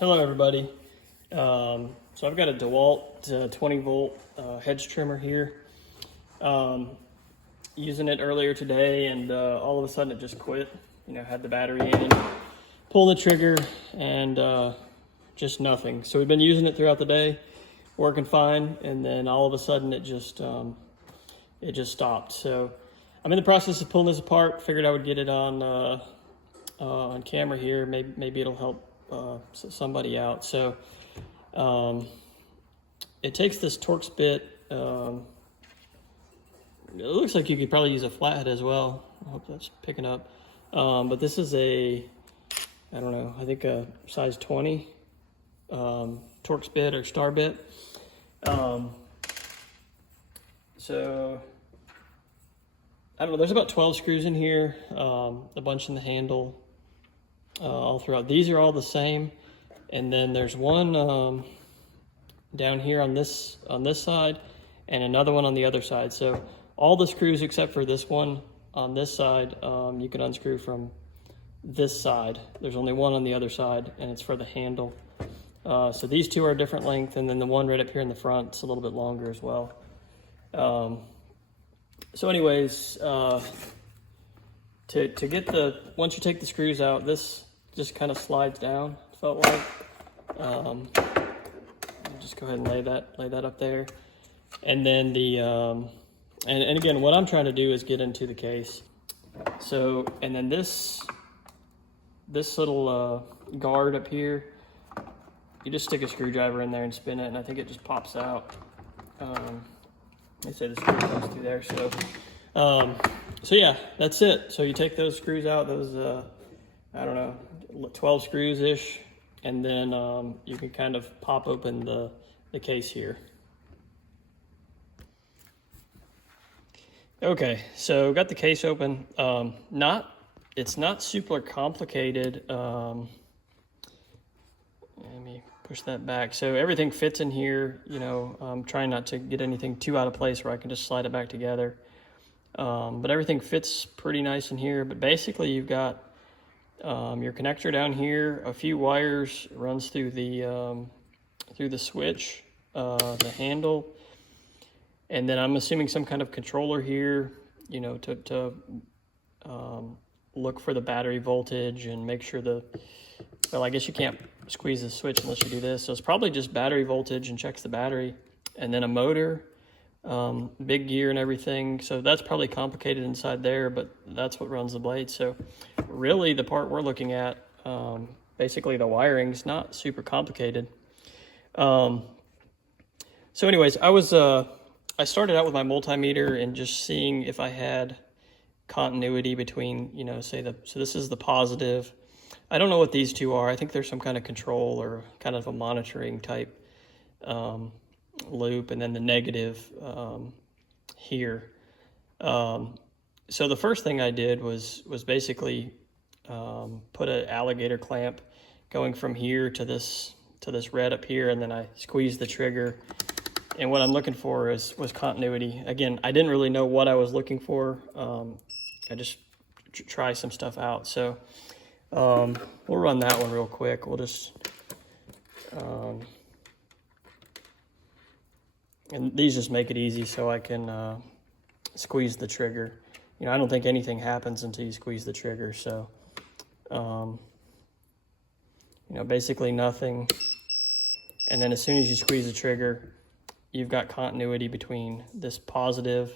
Hello everybody. So I've got a Dewalt 20 volt hedge trimmer here. Using it earlier today and all of a sudden it just quit. Had the battery in, pull the trigger and just nothing. So we've been using it throughout the day, working fine, and then all of a sudden it just stopped. So I'm in the process of pulling this apart. Figured I would get it on camera here. Maybe it'll help somebody out. So it takes this Torx bit. It looks like you could probably use a flathead as well. I hope that's picking up. But this is I think a size 20 Torx bit or star bit. So I don't know, there's about 12 screws in here, a bunch in the handle, all throughout. These are all the same. And then there's one down here on this side and another one on the other side. So all the screws except for this one on this side, you can unscrew from this side. There's only one on the other side and it's for the handle. So these two are a different length, and then the one right up here in the front is a little bit longer as well. So anyways, to get once you take the screws out, this just kind of slides down, it felt like. I'll just go ahead and lay that up there. And then and again, what I'm trying to do is get into the case. So, and then this little guard up here, you just stick a screwdriver in there and spin it, and I think it just pops out. They say the screw comes through there. So yeah, that's it. So you take those screws out, those I don't know, 12 screws ish, and then you can kind of pop open the case here. Okay, so got the case open. It's not super complicated. Let me push that back. So everything fits in here. I'm trying not to get anything too out of place where I can just slide it back together. But everything fits pretty nice in here. But basically you've got your connector down here, a few wires runs through the switch, the handle, and then I'm assuming some kind of controller here, to look for the battery voltage and make sure well, I guess you can't squeeze the switch unless you do this. So it's probably just battery voltage and checks the battery, and then a motor, big gear and everything. So that's probably complicated inside there, but that's what runs the blade. So really the part we're looking at, basically the wiring's not super complicated. So anyways, I started out with my multimeter and just seeing if I had continuity between, so this is the positive. I don't know what these two are. I think there's some kind of control or kind of a monitoring type loop, and then the negative here. So the first thing I did was basically put an alligator clamp going from here to this red up here, and then I squeezed the trigger. And what I'm looking for was continuity. Again, I didn't really know what I was looking for. I just try some stuff out. So we'll run that one real quick. We'll just and these just make it easy so I can squeeze the trigger. I don't think anything happens until you squeeze the trigger. So basically nothing. And then as soon as you squeeze the trigger, you've got continuity between this positive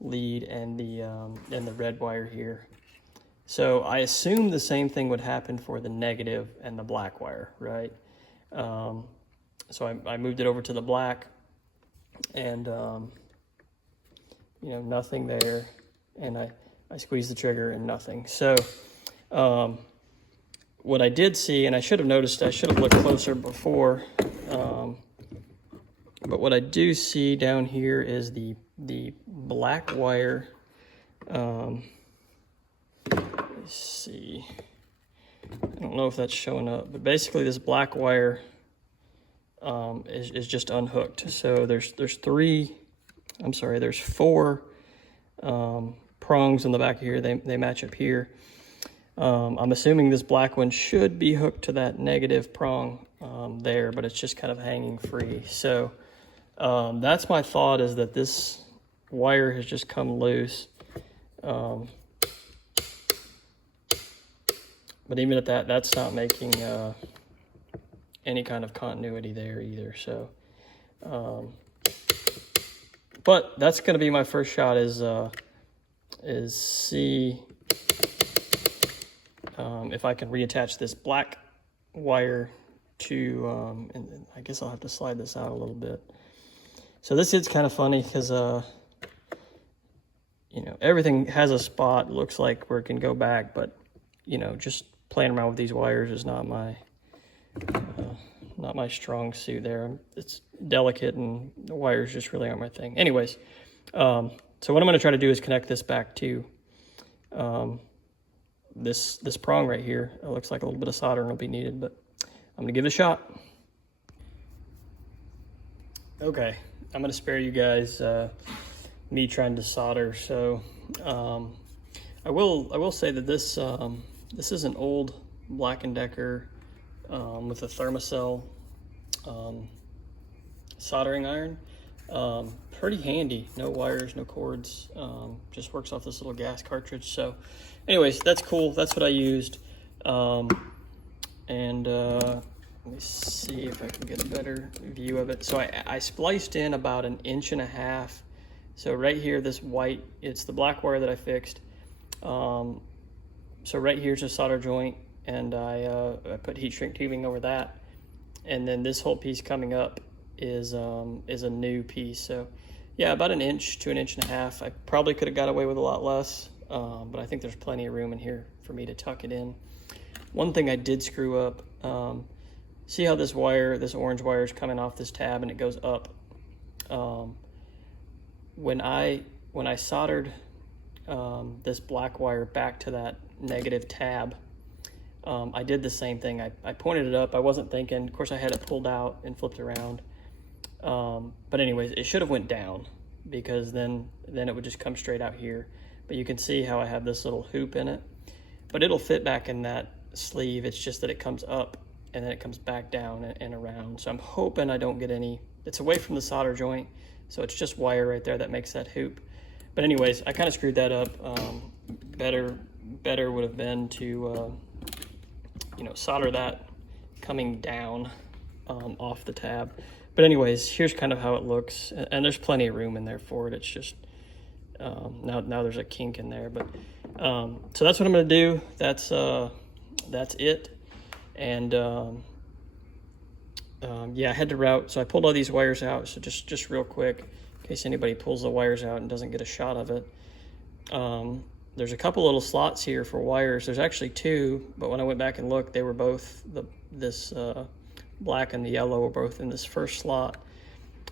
lead and the red wire here. So I assume the same thing would happen for the negative and the black wire, right? So I moved it over to the black, and nothing there, and I squeezed the trigger and nothing. So what I did see, and I should have noticed, I should have looked closer before, but what I do see down here is the black wire. Let's see. I don't know if that's showing up, but basically this black wire is just unhooked. So there's four prongs in the back here. They match up here. I'm assuming this black one should be hooked to that negative prong there, but it's just kind of hanging free. So that's my thought, is that this wire has just come loose. But even at that, that's not making any kind of continuity there either. So, but that's going to be my first shot, is see if I can reattach this black wire to, and I guess I'll have to slide this out a little bit. So this is kind of funny because, you know, everything has a spot, looks like, where it can go back, but, you know, just playing around with these wires is not my strong suit there. It's delicate, and the wires just really aren't my thing. Anyways, so what I'm going to try to do is connect this back to this prong right here. It looks like a little bit of soldering will be needed, but I'm going to give it a shot. Okay, I'm going to spare you guys me trying to solder. So I will say that this this is an old Black & Decker with a Thermacell soldering iron. Pretty handy, no wires, no cords, just works off this little gas cartridge. So anyways, that's cool. That's what I used. Let me see if I can get a better view of it. So I spliced in about 1.5 inches. So right here, this white, it's the black wire that I fixed. So right here's a solder joint, and I put heat shrink tubing over that. And then this whole piece coming up is a new piece. So yeah, about 1 inch to 1.5 inches. I probably could have got away with a lot less, but I think there's plenty of room in here for me to tuck it in. One thing I did screw up, see how this wire, this orange wire, is coming off this tab and it goes up. When I soldered this black wire back to that negative tab, I did the same thing. I pointed it up. I wasn't thinking. Of course, I had it pulled out and flipped around. But anyways, it should have went down, because then it would just come straight out here. But you can see how I have this little hoop in it. But it'll fit back in that sleeve. It's just that it comes up and then it comes back down and around. So I'm hoping I don't get any. It's away from the solder joint, so it's just wire right there that makes that hoop. But anyways, I kind of screwed that up. Better would have been to you know, solder that coming down off the tab. But anyways, here's kind of how it looks, and there's plenty of room in there for it. It's just now there's a kink in there. But so that's what I'm going to do. That's it. And yeah, I had to route, so I pulled all these wires out. So just real quick, in case anybody pulls the wires out and doesn't get a shot of it. There's a couple little slots here for wires. There's actually 2, but when I went back and looked, they were both, this black and the yellow were both in this first slot.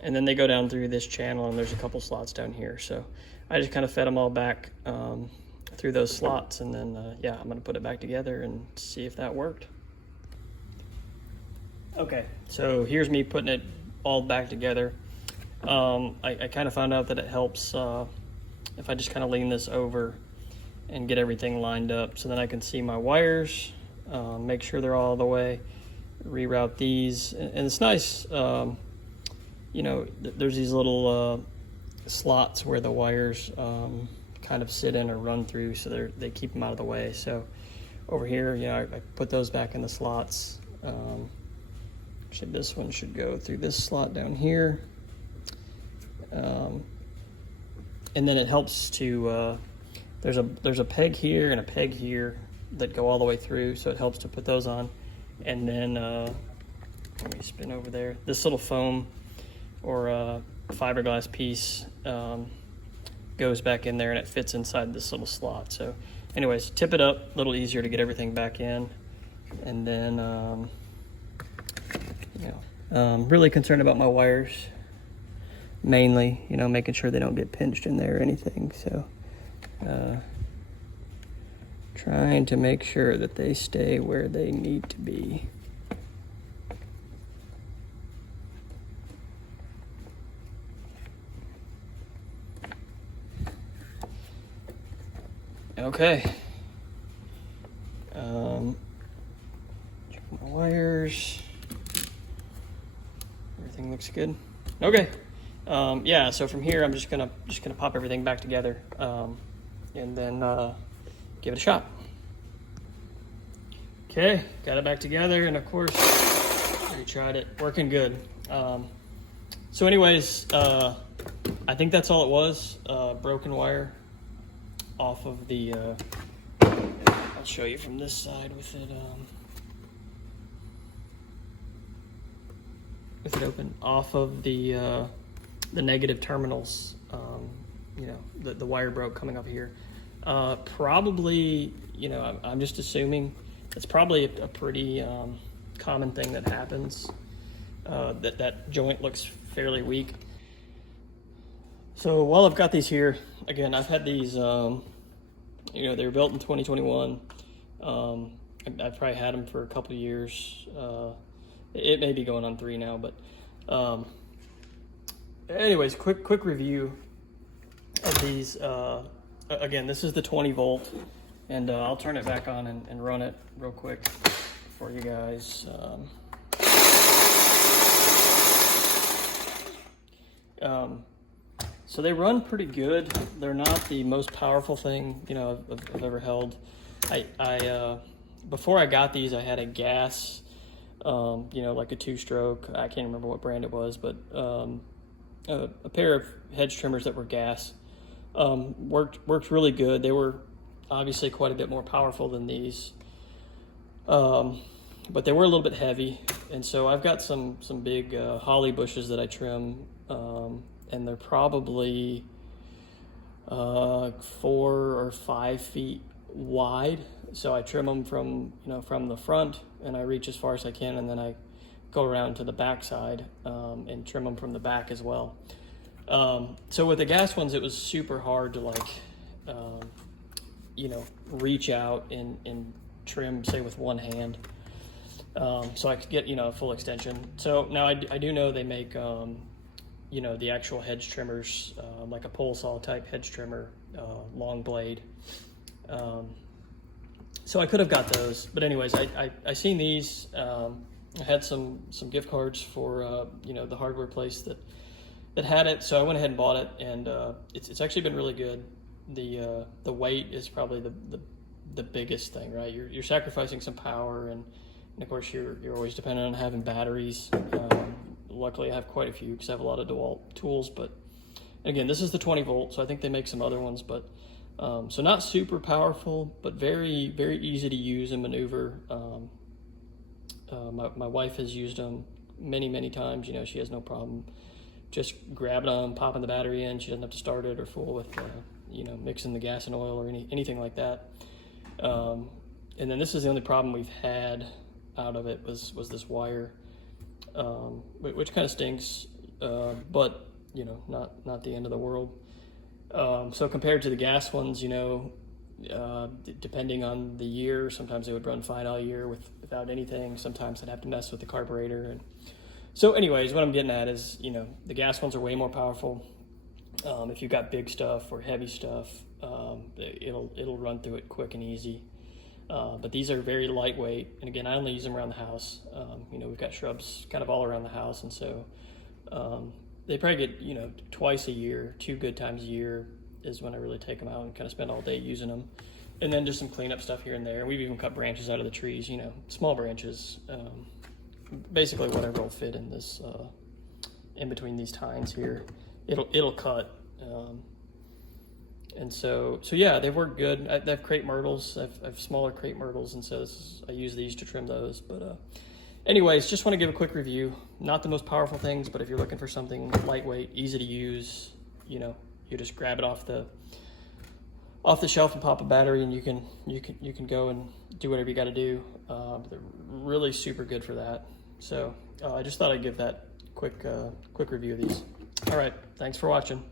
And then they go down through this channel, and there's a couple slots down here. So I just kind of fed them all back through those slots, and then yeah, I'm gonna put it back together and see if that worked. Okay, so here's me putting it all back together. I kind of found out that it helps if I just kind of lean this over and get everything lined up, so then I can see my wires, make sure they're all the way, reroute these. And it's nice, you know, there's these little slots where the wires kind of sit in or run through, so they keep them out of the way. So over here, you know, I put those back in the slots. Actually, this one should go through this slot down here. And then it helps to, there's a peg here and a peg here that go all the way through, so it helps to put those on. And then, let me spin over there. This little foam or fiberglass piece goes back in there, and it fits inside this little slot. So anyways, tip it up, a little easier to get everything back in. And then, you know, I'm really concerned about my wires. Mainly, you know, making sure they don't get pinched in there or anything. So trying to make sure that they stay where they need to be. Okay. wires. Everything looks good. Okay. Yeah, so from here I'm just gonna pop everything back together, and then give it a shot. Okay, got it back together, and of course, already tried it, working good. So anyways, I think that's all it was. Broken wire off of the, I'll show you from this side with it open, off of the negative terminals. You know, the wire broke coming up here. Probably, you know, I'm just assuming it's probably a pretty common thing that happens. That joint looks fairly weak. So while I've got these here, again, I've had these, you know, they were built in 2021. I've probably had them for a couple of years. It may be going on 3 now, but anyways, quick review of these. Again, this is the 20 volt, and I'll turn it back on and run it real quick for you guys. So they run pretty good. They're not the most powerful thing, you know, I've ever held. I before I got these, I had a gas, you know, like a 2-stroke. I can't remember what brand it was, but a pair of hedge trimmers that were gas. Worked really good. They were obviously quite a bit more powerful than these, but they were a little bit heavy. And so I've got some big holly bushes that I trim, and they're probably 4 or 5 feet wide. So I trim them from the front, and I reach as far as I can, and then I go around to the back side and trim them from the back as well. So with the gas ones, it was super hard to you know, reach out and trim, say, with one hand. So I could get, you know, a full extension. So now I do know they make, you know, the actual hedge trimmers, like a pole saw type hedge trimmer, long blade. So I could have got those, but anyways, I seen these. I had some gift cards for, you know, the hardware place that had it, so I went ahead and bought it, and it's actually been really good. The weight is probably the biggest thing, right? You're sacrificing some power, and of course you're always dependent on having batteries. Luckily I have quite a few because I have a lot of Dewalt tools, but again, this is the 20 volt, so I think they make some other ones, but so not super powerful, but very, very easy to use and maneuver. My wife has used them many times. You know, she has no problem just grabbing them, popping the battery in. She doesn't have to start it or fool with, you know, mixing the gas and oil or anything like that. And then this is the only problem we've had out of it was this wire, which kind of stinks, but you know, not the end of the world. So compared to the gas ones, you know, depending on the year, sometimes they would run fine all year without anything. Sometimes I'd have to mess with the carburetor. And so anyways, what I'm getting at is, you know, the gas ones are way more powerful. If you've got big stuff or heavy stuff, it'll run through it quick and easy. But these are very lightweight, and again, I only use them around the house. You know, we've got shrubs kind of all around the house, and so they probably get, you know, twice a year, 2 good times a year is when I really take them out and kind of spend all day using them. And then just some cleanup stuff here and there. We've even cut branches out of the trees, you know, small branches, basically whatever will fit in this, in between these tines here, it'll cut. And so yeah, they work good. I have crepe myrtles. I have smaller crepe myrtles, and so I use these to trim those. But anyways, just want to give a quick review. Not the most powerful things, but if you're looking for something lightweight, easy to use, you know, you just grab it off the shelf and pop a battery, and you can go and do whatever you got to do. They're really super good for that. So I just thought I'd give that quick review of these. All right, thanks for watching.